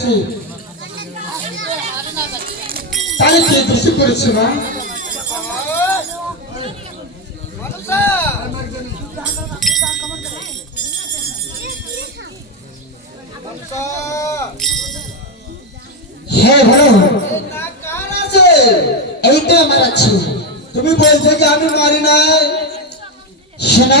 আছে। তাহলে কে দোষী করেছে মা? হ্যাঁ বলো। এই তো আমার আছে। তুমি বলছো যে আমি মারি নাই? শোনো,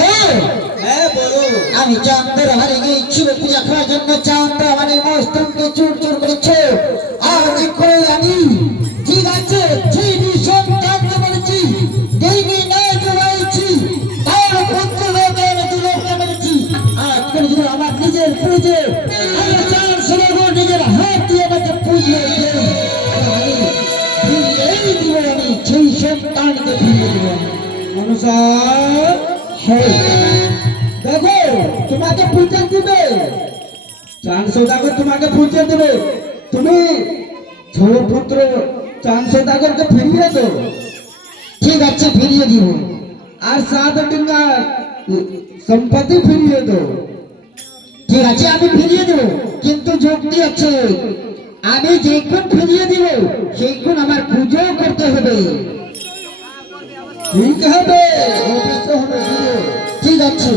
হ্যাঁ বলো। আমি চাঁদের হারে গিয়েছিল পূজা করার জন্য। চাঁদ আমার মস্তকে চুর চুর করেছে। আজ করে আমি ঠিক আছে দেবী সন্তানকে বলেছি, দেবী নয় বলেছি, তার পুত্র লোকের দুলোকে বলেছি। আজ করে যদি আমার নিজের পুজো আমার চার সরব নিজের হাত দিয়ে আমাকে পুজো আমি ফিরিয়েই দিব। আমি সেই সন্তানকে ফিরিয়ে দিব। মনসা দেখো তোমাকে পূজা দিবে, 400 সৌদাগর তোমাকে পৌঁছে দেবে। তুমি ছোট পুত্র 400 সৌদাগরকে ফিরিয়ে দো। ঠিক আছে ফিরিয়ে দিব। আর 7 ডিঙ্গা সম্পত্তি ফিরিয়ে দো। ঠিক আছে আমি ফিরিয়ে দেব, কিন্তু যুক্তি আছে। আমি যেক্ষণ ফিরিয়ে দিব সেইক্ষণ আমার পুজো করতে হবে। ঠিক হবে, অবশ্য হবে। ঠিক আছে।